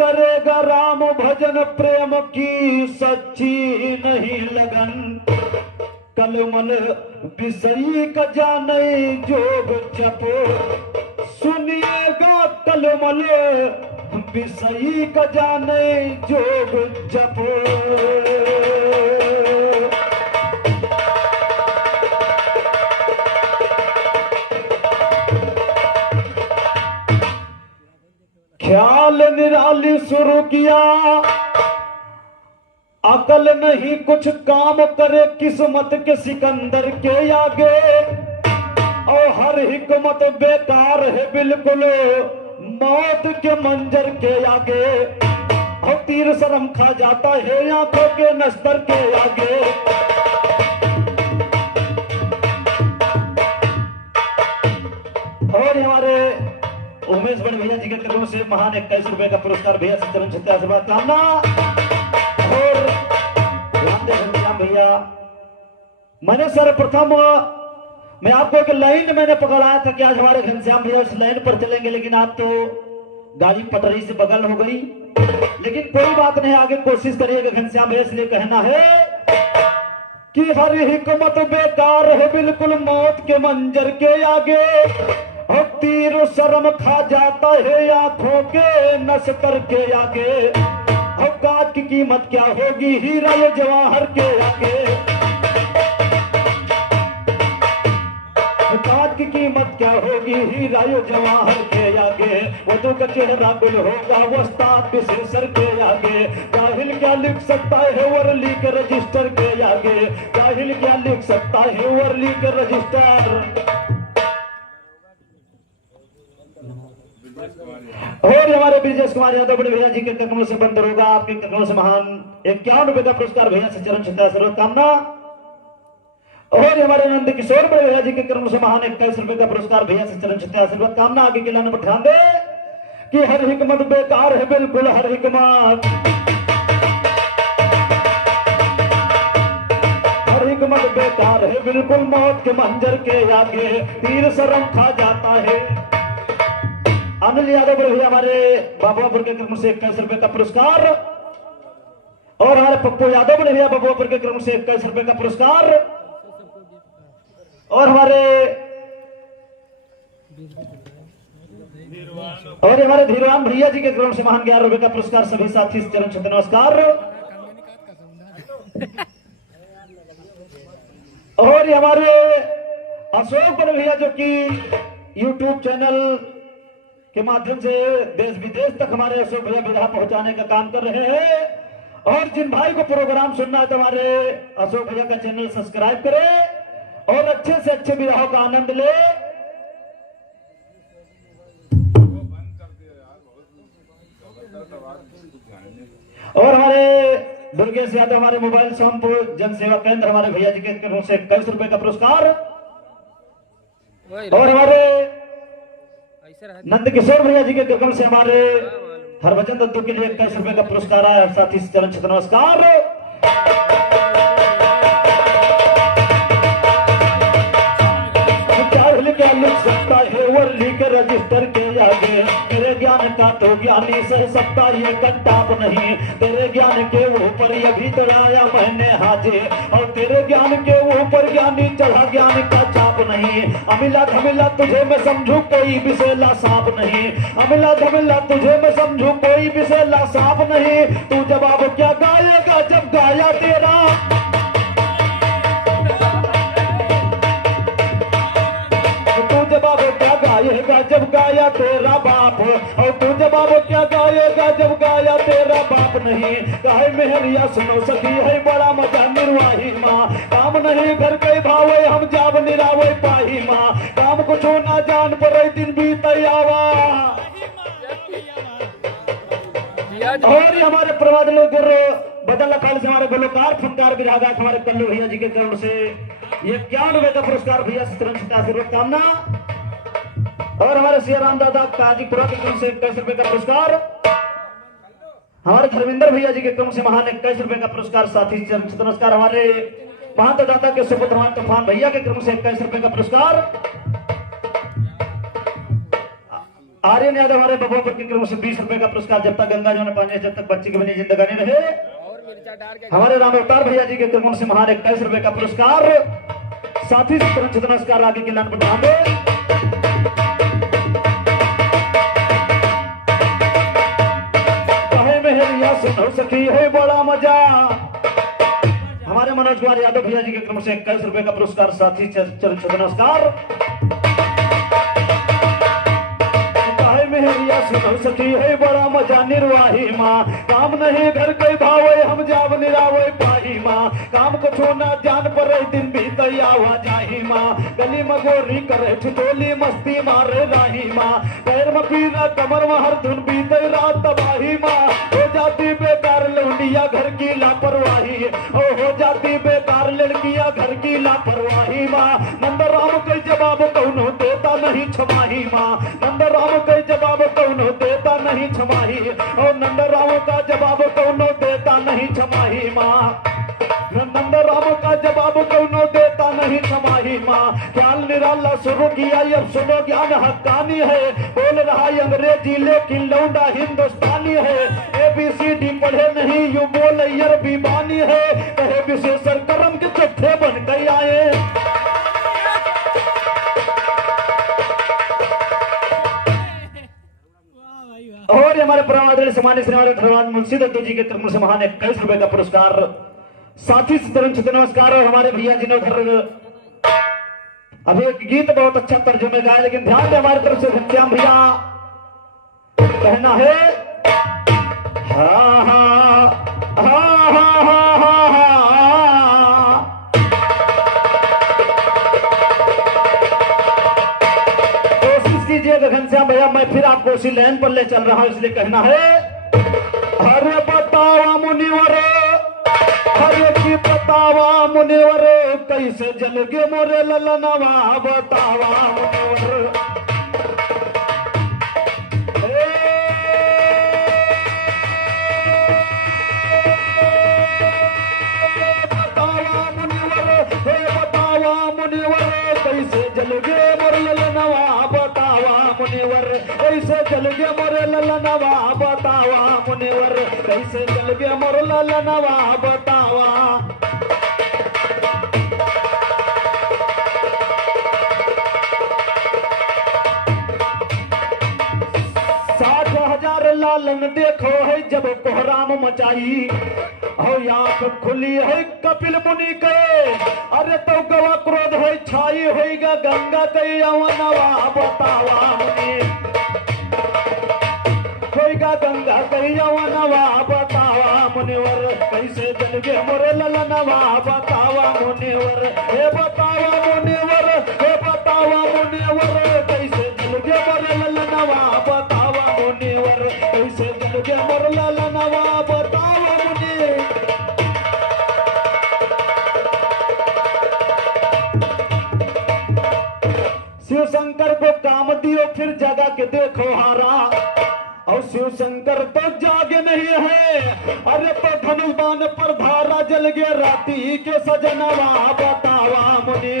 करेगा राम भजन प्रेम की सच्ची नहीं लगन। कलमल विषयी का जाने जोग जपो। सुनिएगा कलमल विषयी का जाने जोग जपो। ख्याल निराली शुरू किया, अकल नहीं कुछ काम करे किस्मत के सिकंदर के आगे। और हर हिकमत बेकार है बिल्कुल मौत के मंजर के आगे। और तीर शर्म खा जाता है आंखों के नस्तर के आगे। और हमारे उमेश बड़े भैया जी के कदमों से महान 21 रुपए का पुरस्कार भैया से चरण छत्ते आशीर्वाद कामना। और रामदेव भैया, मैंने सर्वप्रथम मैं आपको एक लाइन मैंने पकड़ाया था कि आज हमारे घनश्याम भैया उस लाइन पर चलेंगे, लेकिन आप तो गाड़ी पटरी से बगल हो गई। लेकिन कोई बात नहीं, आगे कोशिश करिएगा घनश्याम भैया। इसलिए कहना है कि हर हिकमत बेकार है बिल्कुल मौत के मंजर के आगे। और तीर शर्म खा जाता है आंखों के नस्तर के आगे। और काट की कीमत क्या होगी हीरा ये जवाहर के आगे। काट की कीमत क्या होगी हीरा ये जवाहर के आगे। वो तो का चेहरा गुल होगा वो उस्ताद विशेषर के आगे। जाहिल क्या लिख सकता है वर्ली के रजिस्टर के आगे। जाहिल क्या लिख सकता है वर्ली के रजिस्टर। और हमारे ब्रिजेश कुमार यादव बड़े भैया जी के कदमों से बंद होगा आपके कदमों से महान 51 रुपए का पुरस्कार भैया से चरण छत्ते आशीर्वाद कामना। और हमारे नंद किशोर बड़े भैया जी के कदमों से महान 21 रुपए का पुरस्कार भैया से चरण छत्ते आशीर्वाद कामना। आगे के लाने पर ध्यान दे कि हर हिकमत बेकार है बिल्कुल हर हिकमत। हर हिकमत बेकार है बिल्कुल मौत के मंजर के आगे। तीर शर्म खा जाता है। अनिल यादव भैया हमारे बाबुआपुर के क्रम से 21 रुपए का पुरस्कार। और हमारे पप्पू यादव भैया बाबुआपुर के क्रम से 21 रुपए का पुरस्कार। और हमारे धीरवान भैया जी के क्रम से महान 11 रुपए का पुरस्कार। सभी साथी चरण छत्ते नमस्कार। और हमारे अशोक भैया जो कि YouTube चैनल के माध्यम से देश विदेश तक हमारे अशोक भैया विधा पहुंचाने का काम कर रहे हैं। और जिन भाई को प्रोग्राम सुनना है तो हमारे अशोक भैया का चैनल सब्सक्राइब करें और अच्छे से अच्छे विधाओं का आनंद ले। और हमारे दुर्गेश यादव हमारे मोबाइल सोनपुर जन सेवा केंद्र हमारे भैया जी के तरफ से 21 रुपए का पुरस्कार। और हमारे नंद किशोर भैया जी के क्रम से हमारे हरभजन दत्तू के लिए 21 रुपए का पुरस्कार आया। साथ ही चरण छत्ते नमस्कार। क्या लिख सकता है वर्ली के रजिस्टर के आगे। तेरे ज्ञान का तो ज्ञानी सह सकता ये कंटाप नहीं। तेरे ज्ञान के ऊपर ये भी चढ़ाया मैंने हाजे। और तेरे ज्ञान के ऊपर ज्ञानी चढ़ा ज्ञान का चाप नहीं। अमिला धमिला तुझे मैं समझू कोई विषैला सांप नहीं। अमिला धमिला तुझे मैं समझू कोई विषैला सांप नहीं। तू जवाब क्या गाएगा जब गाया तेरा। जवाब क्या गाएगा जब गाया तेरा बाप। और तू जवाब क्या गाएगा जब गाया तेरा बाप नहीं। कहे मेहरिया सुनो सखी है बड़ा मजा निर्वाही माँ। काम नहीं घर के भावे हम जाब निरावे पाही माँ। काम कुछ ना जान पर दिन बीत आवा। और हमारे प्रवाद गुरु बदल अखाल से हमारे गुलकार फनकार विरागा हमारे कल्लू भैया जी के तरफ से ये 51 रुपए का पुरस्कार भैया से चरण छत्ते आशीर्वाद कामना। और हमारे सिया राम दादा काजीपुरा के क्रम से 21 रुपए का पुरस्कार। हमारे धर्मेंद्र भैया जी के क्रम से महान 21 रुपए का पुरस्कार। साथी चरण छत्ते नमस्कार। हमारे महंत दादा के सुपुत्र महंत तूफान भैया के क्रम से 21 रुपए का पुरस्कार। आर्यन यादव हमारे बबोपुर की क्रम से 20 रुपए का पुरस्कार। जब तक गंगा जो पानी जब तक बच्चे की बनी जिंदगानी रहे। हमारे राम अवतार भैया जी के क्रम से महान 21 रुपए का पुरस्कार। साथ ही तुरंत नमस्कार आगे की लाइन पर ध्यान दे। सुनो सखी है बड़ा मजा। हमारे मनोज कुमार यादव भैया जी के क्रम से 21 रुपए का पुरस्कार। साथी नमस्कार। सुनो सखी है बड़ा मजा निर्वाही माँ। काम नहीं घर के भावे हम जाव निरावे पाही माँ। काम को छोना जान पर दिन भी तैयावा जाही माँ। गली मगोरी करे ठिठोली मस्ती मारे राही माँ। पैर में पीना कमर में हर धुन बीते रात तबाही माँ। हो जाती बेकार लौंडिया घर की लापरवाही। हो जाती बेकार लड़कियां घर की लापरवाही माँ। नंदराम कोई जवाब कौनो देता नहीं छमाही माँ। नंदराम कोई जवाब कौनो देता नहीं छमाही। और नंदराम का जवाब कौनो देता नहीं छमाही माँ। नंदराम का जवाब कौनो देता नहीं छमाही माँ। ख्याल निराला शुरू किया अब सुनो ज्ञान हक्कानी है। बोल रहा अंग्रेजी लेकिन लौंडा हिंदुस्तानी है। ABCD पढ़े नहीं यू बोल अरबी बानी है। कहे विशेषण कर्म के चट्टे बन गए आए। और हमारे पुराने सम्मानित हमारे धनवान मुंशी दत्तू जी के क्रम से महान 21 रुपए का पुरस्कार। साथी तुरंत नमस्कार। और हमारे भैया जी ने उधर अभी एक गीत बहुत अच्छा तर्जुमे गाया, लेकिन ध्यान दे हमारी तरफ से घनश्याम भैया कहना है। हाँ हाँ हाँ हाँ हाँ हाँ हाँ। कोशिश कीजिएगा घनश्याम भैया, मैं फिर आपको उसी लाइन पर ले चल रहा हूं, इसलिए कहना है। अरे बतावा मुनिवर, हरे की बतावा मुनिवर, कैसे जल गे मोरे ललनवा बतावा मुनिवर। कैसे जल गे मोरे ललनवा बतावा मुनिवर। कैसे जल गे मोरे ललनवा बतावा मुनिवर। कैसे जल गे मोरे ललनवा बतावा। 60,000 लालन देखो है जब कोहराम मचाई। हो आंख खुली है कपिल मुनि के। अरे तो गवा क्रोध है छाई होगा गंगा के यवनवा बतावा मुनि। होगा गंगा के यवनवा बतावा मुनिवर। कैसे जल गे मोरे ललनवा बतावा मुनिवर। हे बतावा मुनिवर, हे बतावा मुनिवर। कैसे जल गे मोरे ललनवा बतावा मुनिवर। कैसे जल गे मोरे ललनवा बतावा मुनि। शिव शंकर को काम दियो फिर जगा के देखो हारा। और शिव शंकर तो जागे नहीं है। अरे तो धनुष पर धारा जल गए राती के सजनवा बतावा मुनि।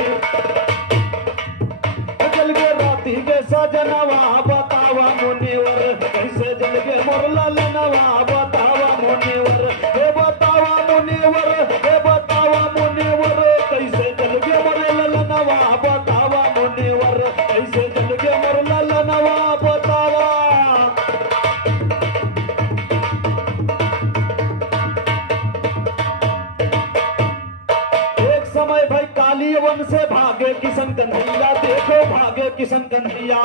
जल गए राती के सजनवा बतावा मुनिवर। कैसे जल गए मोर ललनवा बतावा मुनिवर। हे बतावा मुनिवर, हे बतावा मुनिवर। कैसे जल गए मोर ललनवा बतावा मुनिवर। कैसे जल गए मोर ललनवा बतावा। समय भाई काली वन से भागे किशन कन्हैया। देखो भागे किशन कन्हैया।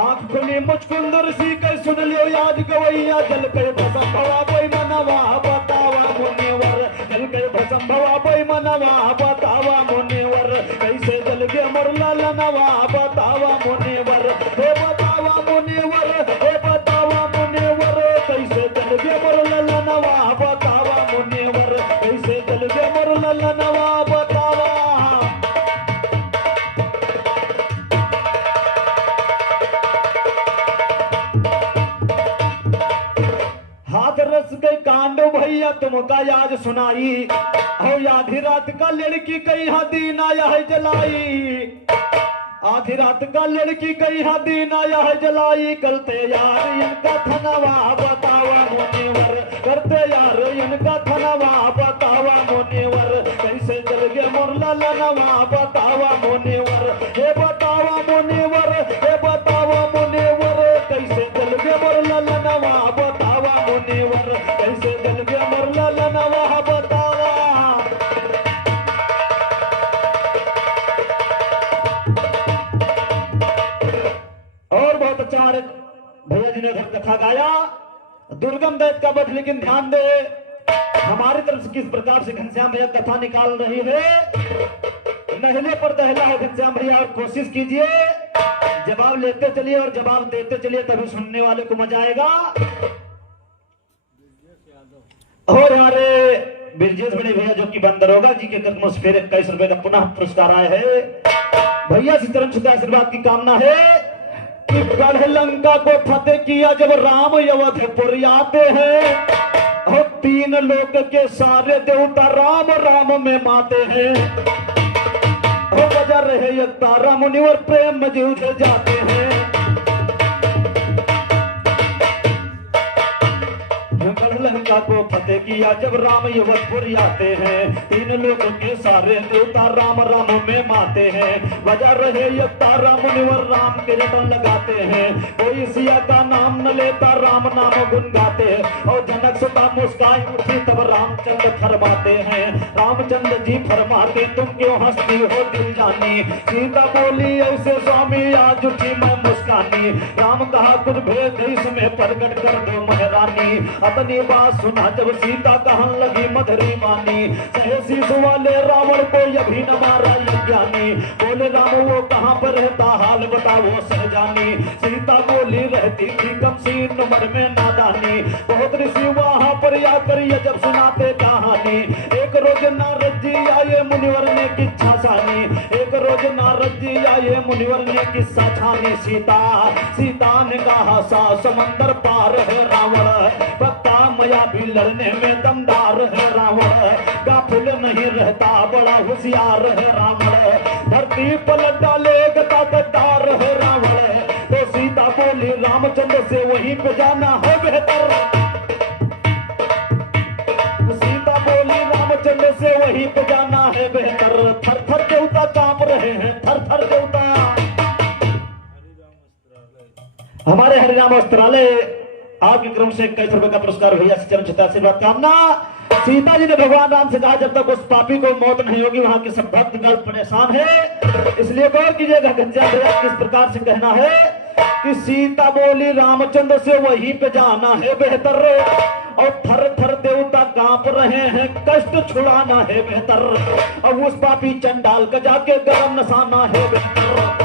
आंख खुली मुचकुंदर सी के सुन लियो याद गवैया। जल के भसम भवा कोई मनवा बतावा मुनिवर। जल के भसम भवा कोई मनवा बतावा मुनिवर। कैसे जल गे मोर ललनवा बतावा मुनिवर। हे बतावा मुनिवर, हे बतावा मुनिवर। कैसे जल गे मोर ललनवा बतावा मुनिवर। कैसे जल गे मोर ललनवा बतावा। हाथ रस गई कांड भैया तुमका याद सुनाई। हो आधी रात का लड़की कहीं दीन आया है जलाई। आधी रात का लड़की गई हा दीन आया है जलाई करते यार इनका थनवा बतावा मुनिवर करते यार इनका थनवा बतावा मुनिवर कैसे जल गए मुरला लनवा बतावा मुनिवर हे बतावा मुनिवर हे बतावा मुनिवर कैसे जल गए मुरला लनवा बतावा मुनिवर कैसे जल गए मुरला लनवा बतावा। और बहुत अच्छा हमारे भैया जी ने उधर कथा गाया दुर्गम दैत का वध। लेकिन ध्यान दे हमारी तरफ से किस प्रकार से घनश्याम भैया कथा निकाल रही है। नहले पर दहला है घनश्याम भैया और कोशिश कीजिए जवाब लेते चलिए और जवाब देते चलिए तभी सुनने वाले को मजा आएगा। और हमारे बिरजेश बड़े भैया जो कि बंदरोगा जी के कदमों से फिर 21 रुपए का पुनः पुरस्कार आया है। भैया से तरह छुटा आशीर्वाद की कामना है कि गढ़ लंका को फतेह किया जब राम अयोध्यपुर आते हैं और 3 लोक के सारे देवता राम राम में माते हैं। हो बजा रहे ये तारा मुनिवर प्रेम में जूझ जाते हैं। लंका को फतेह किया जब राम अयोध्यपुर आते हैं 3 लोगों के सारे देवता राम राम में माते हैं। बजा रहे ये तारा मुनिवर राम के रटन लगाते हैं। कोई सिया का नाम न लेता राम नाम गुन गाते हैं। और जनक सुता मुस्काई उठी तब रामचंद्र फरमाते हैं रामचंद्र जी फरमाते तुम क्यों हंसती हो दिल जानी। सीता बोली ऐसे स्वामी आज उठी मैं मुस्कानी। राम कहा कुछ भेद इसमें प्रकट कर दो महारानी। अपनी बात सुना जब सीता कहन लगी मधुरी वाणी। सहसी वाले रावण को यही न मारा ये ज्ञानी। बोले राम वो कहाँ पर रहता हाल बताओ सहजानी। सीता बोली रहती थी कम सीन उम्र में नादानी। बहुत ऋषि वहाँ पर आकर ये जब सुनाते कहानी। एक रोज नारद जी आए मुनिवर ने किच्छा छानी। एक रोज नारद जी आए मुनिवर ने किस्सा छानी। सीता ने कहा सा समंदर पार है रावण पक्का मया भी लड़ने में दमदार है रावण। गाफिल नहीं रहता बड़ा होशियार है रावण। धरती पलट डालेगा ताकतदार है रावण। तो सीता बोली रामचंद्र से वहीं पे जाना है बेहतर। सीता बोली रामचंद्र से वहीं पे जाना है बेहतर। थर थर देवता कांप रहे हैं थर थर देवता। हमारे हरिनाम वस्त्रालय आपके क्रम से 21 रुपए का पुरस्कार भैया से चरण छुटा आशीर्वाद कामना। सीता जी ने भगवान राम से कहा जब तक उस पापी को मौत नहीं होगी वहां के सब भक्तगण परेशान है। इसलिए गौर कीजिएगा घनश्याम भैया किस प्रकार से कहना है कि सीता बोली रामचंद्र से वहीं पे जाना है बेहतर। और थर थर देवता कांप रहे हैं कष्ट छुड़ाना है बेहतर। अब उस पापी चंडाल का जाके गरम नसाना है बेहतर।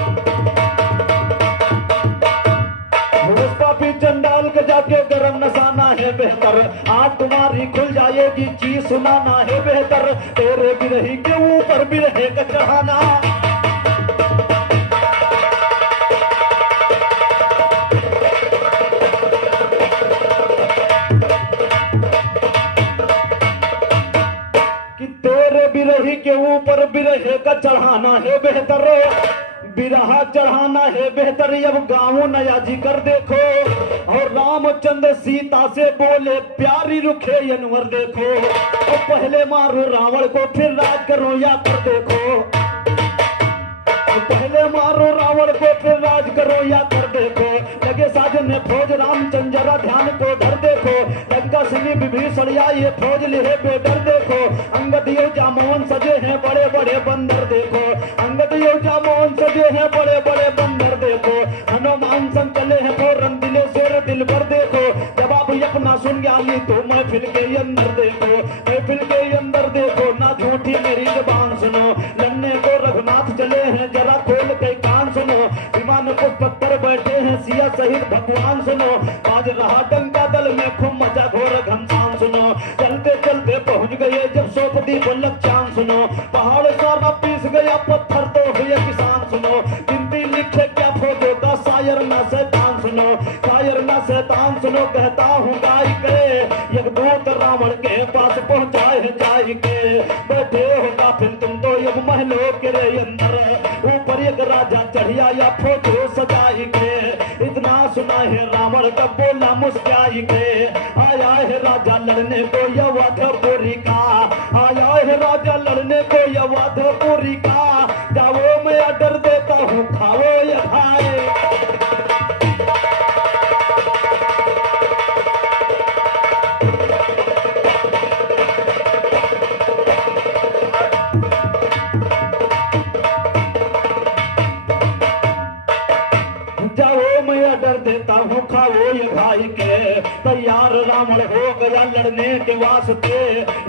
पापी चंडाल के जाके गरम नसाना है बेहतर। आज तुम्हारी खुल जाएगी चीज सुनाना है बेहतर। तेरे बिरही के ऊपर बिरहे का चढ़ाना। कि तेरे बिरही के ऊपर बिरहे का चढ़ाना है बेहतर। बिरहा चढ़ाना है बेहतर। अब गाँव नया जी कर देखो। और रामचंद्र सीता से बोले प्यारी रुखे अनवर देखो। और पहले मारो रावण को फिर राज करो या कर देखो। पहले मारो रावण को फिर राज करो या कर देखो। लगे साजन ने फौज रामचंद्र जरा ध्यान को धर देखो। लंका सिनी विभीषण ये फौज लिहे बेडर देखो। अंगद जामोहन सजे हैं बड़े बड़े बंदर देखो। अंगद जामोहन सजे हैं बड़े बड़े बंदर देखो। हनुमान संग चले हैं फौरन दिले शेर दिल भर देखो। जवाब अपना सुन ज्ञानी तो महफिल के अंदर देखो। महफिल के अंदर देखो ना झूठी मेरी जबान सुनो। लड़ने को रघुनाथ चले हैं जरा खोल के कान सुनो। विमान पुष्पक पर बैठे हैं सिया सहित भगवान सुनो। आज रहा डंका दल में खूब मचा घोर घमसान सुनो। चलते चलते पहुंच गए जब सोपदी बल्लभ चांद सुनो। पहाड़ सारा पीस गया पत्थर तो हुए किसान सुनो। गिनती लिखे क्या फौजों का शायर ना शैतान सुनो। शायर ना शैतान सुनो कहता हूँ गाय के। एक दूत रावण के पास पहुंचाए जाए के। बैठे हो काफिल तुम तो एक महलों के अंदर। ऊपर एक एक राजा चढ़िया या फोटो सजाई के, इतना सुना है रावण का बोला मुस्काई के, आया है राजा लड़ने को अवधपुरी का, आया है राजा लड़ने को अवधपुरी का, जाओ मैं ऑर्डर देता हूँ खाओ या खाए। डर देता हूँ खाओ ये भाई के, तैयार रावण हो गया लड़ने के वास्ते,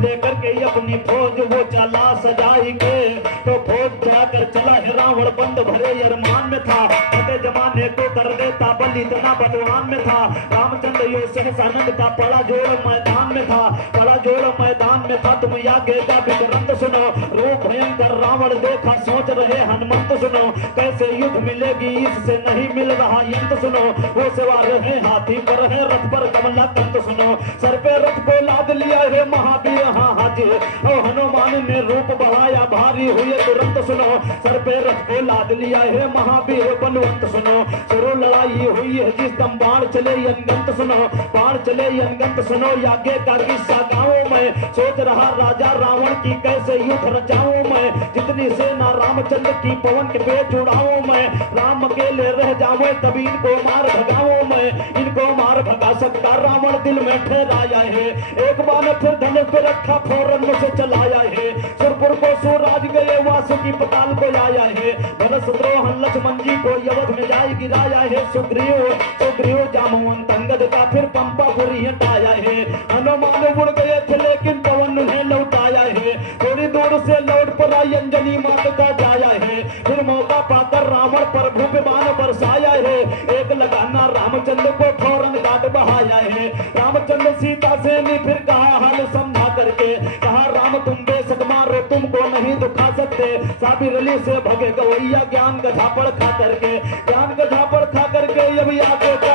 लेकर के अपनी फौज वो चला सजाई के, तो फौज जाकर चला है रावण बंद भरे अरमान में था, बड़े जमाने को कर देता बलि इतना बलवान में था, रामचंद्र यो सहसानंद का बड़ा जोड़ मैदान में था, बड़ा जोड़ मैदान में था, तुम आगे का विक्रंत सुनो, रूप भयंकर रावण देखा सोच रहे हनुमंत सुनो, कैसे युद्ध मिलेगी इससे नहीं मिल रहा यंत्र सुनो, वो सवार है हाथी पर है रथ पर कमला कंत सुनो, सर पे रथ को लाद लिया है महावीर हाँ हाजी, और हनुमान ने रूप बढ़ाया भारी हुए तुरंत सुनो, सर पे रथ को लाद लिया है महावीर बलवंत सुनो, शुरू लड़ाई हुई है जिस दम बाण चले अनगंत सुनो, बाण चले अनगंत सुनो, आगे का किस्सा गाँव में सोच रहा राजा रावण की कैसे युद्ध रचाऊं मैं, जितनी सेना रामचंद्र की पवन के पे जुड़ाऊं मैं, राम अकेले रह जाऊं तभी इनको मार भगाऊं मैं, इनको मार भगा सकता रावण दिल में ठहराया है, एक बार फिर धनुष पे रखा फौरन मुझे चलाया है, सुरपुर को सूराज गए वासुकी पताल को आया है, भरत द्रोहन लक्ष्मण जी को अवध में जाय गिराया है, सुग्रीव जामुवंत अंगद का फिर पंपापुरी हटाया है, हनुमान उड़ गए थे लेकिन पवन उन्हें लौटाया है, थोड़ी दूर से लौट पर आई अंजनी मात का जाया है, फिर मौका पाकर रावण पर भूप बाण बरसाया है, एक लगाना रामचंद्र को फौरन काट बहाया है, रामचंद्र सीता से ने फिर कहा हाल समझा करके, कहा राम तुम बेशक मारो तुमको नहीं दुखा सकते, साबिर अली से भगे गवैया ज्ञान का झापड़ खा करके, ज्ञान का झापड़ खा करके अब आगे का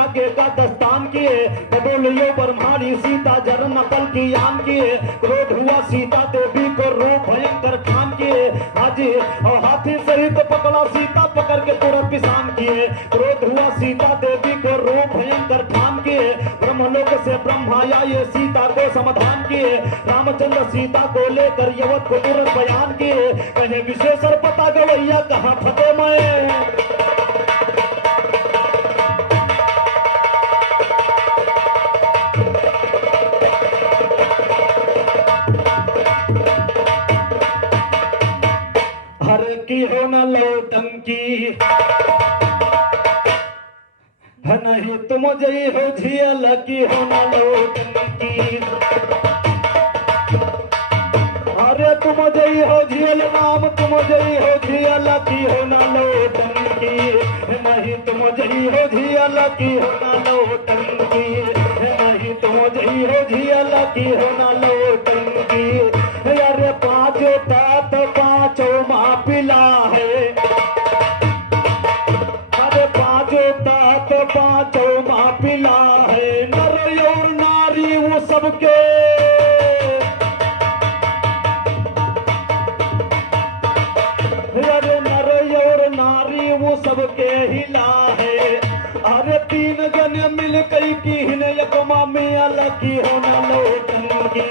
आगे का दस्तान किए, बदोलियो ब्रह्माणी सीता जरन नकल की यान किए, क्रोध हुआ सीता देवी को रूप भयंकर ठान किए, हाजी और हाथी सहित पकड़ा सीता पकड़ के तुरंत पिसान किए, क्रोध हुआ सीता देवी को रूप भयंकर ठान किए, ब्रह्मलोक से ब्रह्मा आए सीता को समाधान किए, रामचंद्र सीता को लेकर यवत को तुरंत बयान किए, कहे विशेषर पता गवैया कहाँ फते मैं, की हो न लौटंकी नहीं तुम जई हो झियल की हो न लौटंकी, अरे तुम जई हो झियल राम तुम जई हो झियल की हो न लौटंकी, नहीं तुम जई हो झियल की हो न लौटंकी, नहीं तुम जई हो झियल की हो न लौटंकी, अरे पांचों तात पांचों माँ पिला है, अरे पांचों तात पांचों माँ पिला है, नर और नारी वो सबके, अरे नर और नारी वो सबके हिला है, अरे तीन जन मिल कई की हिन यकमा में अलग की हो न लौटंगी,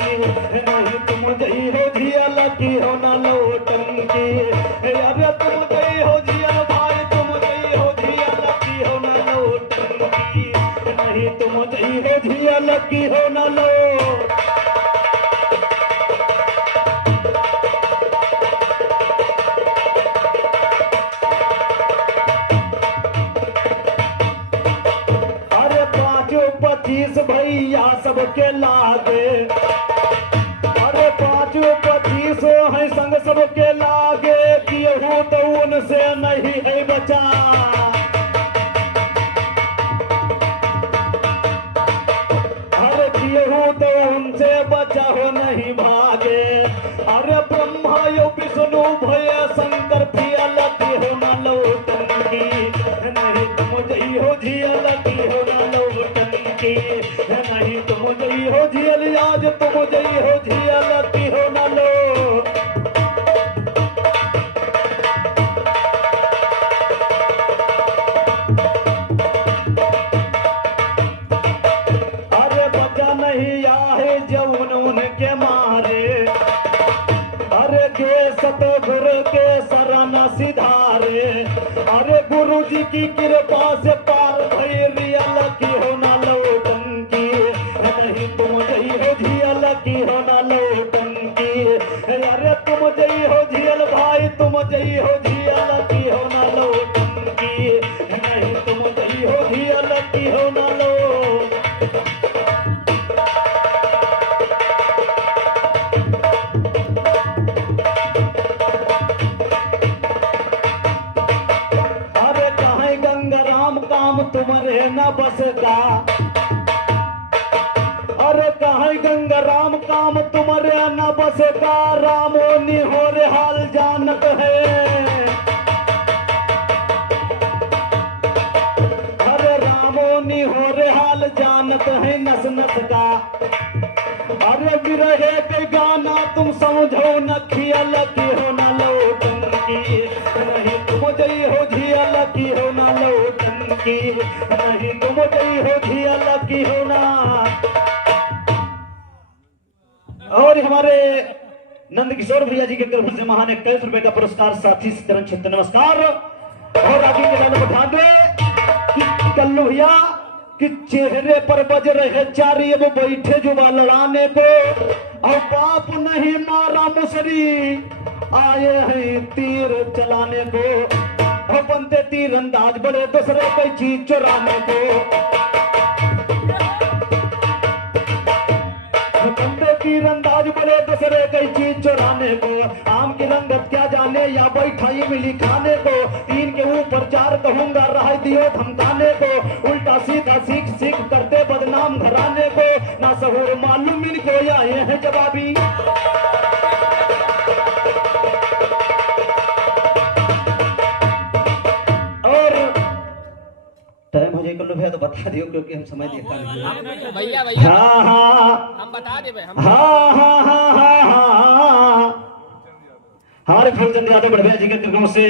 नहीं तुम जई हो झियल की हो न लौटंगी, अरे तुम जई हो झियल भाई तुम जई हो झियल की हो न लौटंगी, नहीं तुम जई हो झियल की हो न लौटंगी, भैया सबके लागे, अरे 5-25 है संग सबके लागे, केहू तो उनसे नहीं है बचा, अरे केहू तो उनसे बचा हो नहीं भागे, अरे ब्रह्मा यो विष्णु भय शंकर फिर अलग हो न लौटंगी, नहीं नहीं तुम जई हो झियल की हो ना लौटन की, नहीं तुम जई हो झियल आज तुम जई हो झियल की हो ना लो। अरे बचा नहीं आहे जौन उनके मारे, अरे के सतगुरु के शरण सिधारे, अरे गुरु जी की कृपा से पार भई रियल की हो ना लौटन की, नहीं तुम जई हो झियल की हो ना लौटन की, अरे तुम जई हो झियल भाई तुम जई हो झियल की हो ना लौटन की, नहीं तुम जई हो झियल की हो ना लो। तुम्हारे न बसका, अरे कहा गंगा राम काम तुम्हारे न बसका, रामो निहोर हाल जानत है, अरे रामो निहोर हाल जानत है नस नस का, अरे विरहे के गाना तुम समझो न खियल की हो न लौटन की, नहीं तुम जई हो झियल की हो न लौटन की, नहीं तुम जई हो झियल की हो ना। और हमारे नंद किशोर भैया जी के तरफ से महान 21 रुपए का पुरस्कार साथी चरण क्षेत्र नमस्कार। और आगे के लाइन बढ़ा दे कि कल्लू भैया कि चेहरे पर बज रहे चारी वो बैठे जुबा लड़ाने को, और बाप नहीं मारा मुसरी आए हैं तीर चलाने को, और बनते तीरंदाज बड़े दूसरे कोई चीज चुराने को, बनते तीरंदाज बड़े दूसरे कोई चीज चुराने को, आम की रंगत क्या जाने या बैठाई मिली खाने को, तीन के ऊपर चार कहूंगा रह दियो धमकाने को, उल्टा सीधा सीख सीख करते बदनाम घराने को, ना सहूर मालूम इनको या ये है जवाबी। टाइम हो जाए कर लो भैया तो बता दियो क्योंकि हम समय देखा नहीं। भैया भैया हाँ हाँ हम बता दे भाई हाँ हाँ हाँ हाँ हाँ हमारे फूलचंद यादव बड़े भैया जी के तरफ से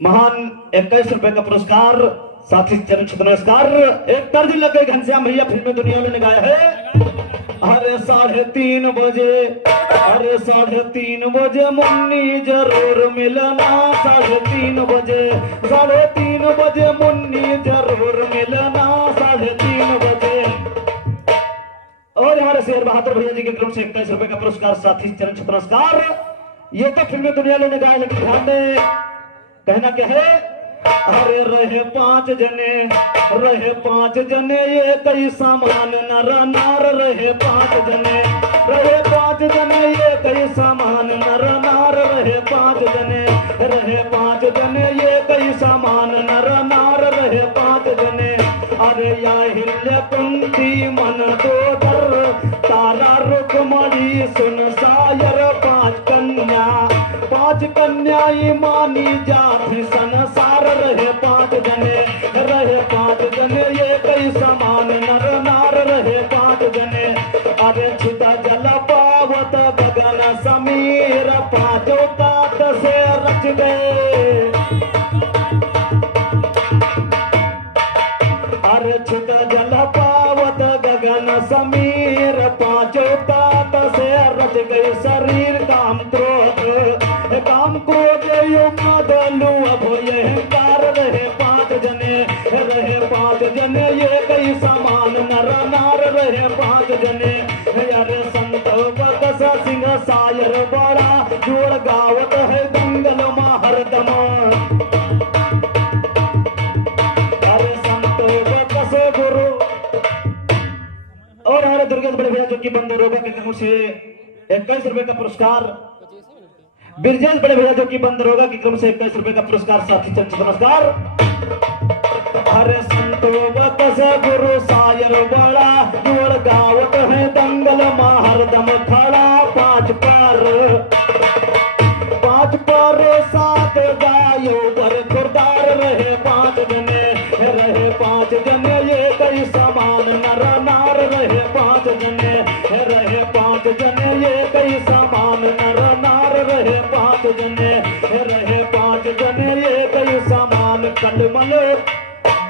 महान 21 रुपए का पुरस्कार साथी चरण क्षेत्र नमस्कार। एक तर्ज लग गई घनश्याम भैया फिल्म दुनिया में गाया है। अरे 3:30 बजे, अरे 3:30 बजे मुन्नी जरूर मिलना, 3:30 बजे, 3:30 बजे मुन्नी जरूर मिलना, 3:30 बजे। और हमारे शेर बहादुर भैया जी के तरफ से 21 रुपए का पुरस्कार साथी चरण क्षेत्र नमस्कार। ये तो फिल्म दुनिया में गाया लेकिन ध्यान में कहना क्या है। अरे रहे 5 जने, रहे 5 जने ये कई सामान नर नार, रहे 5 जने, रहे 5 जने ये कई सामान नर नार, रहे 5 जने, रहे 5 जने ये कई सामान नर नार, रहे 5 जने। अरे या हिल्य कुंती मन दो दर, तारा रुकमणी सुन सायर 5 कन्या, 5 कन्या मानी जात संसार, रहे 5 जने, रहे 5 जने ये कई समान नर नार, रहे 5 जने। अरे छिता जल पावत गगन समीर, 5 तात से रच गए, अरे छिता जल पावत गगन समीर, 5 तात से रच गए शरीर काम क्रोध, काम क्रोध युग दलु अब ये कार, रहे 5 जने, रहे 5 जने ये कई समान नर नार, रहे 5 जने। अरे संत बकस सिंह सायर बड़ा जोड़ गावत है दंगल मा हरदम, अरे संत बकस गुरु। और हमारे दुर्गेश बड़े भैया जो कि बंदरोगा के तरफ से 21 रुपए का पुरस्कार, बिरजेश बड़े भैया जो कि बंदरोगा की क्रम से 21 रुपए का पुरस्कार साथी चंद नमस्कार। अरे संतो बकस गुरु सायर बड़ा जोड़ गावत है दंगल मा हरदम खड़ा, 5 पर 7 गायो बर खुरदार, रहे 5 जने,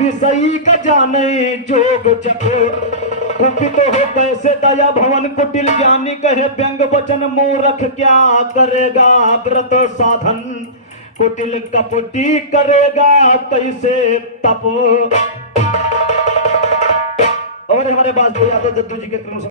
विषयी का जाने जोग जप कुपित हो कैसे दया भवन कुटिल ज्ञानी कहे व्यंग वचन मूर्ख क्या करेगा व्रत साधन कुटिल कपटी करेगा कैसे तप। और हमारे पास जो यादव जद्दू जी के क्रम से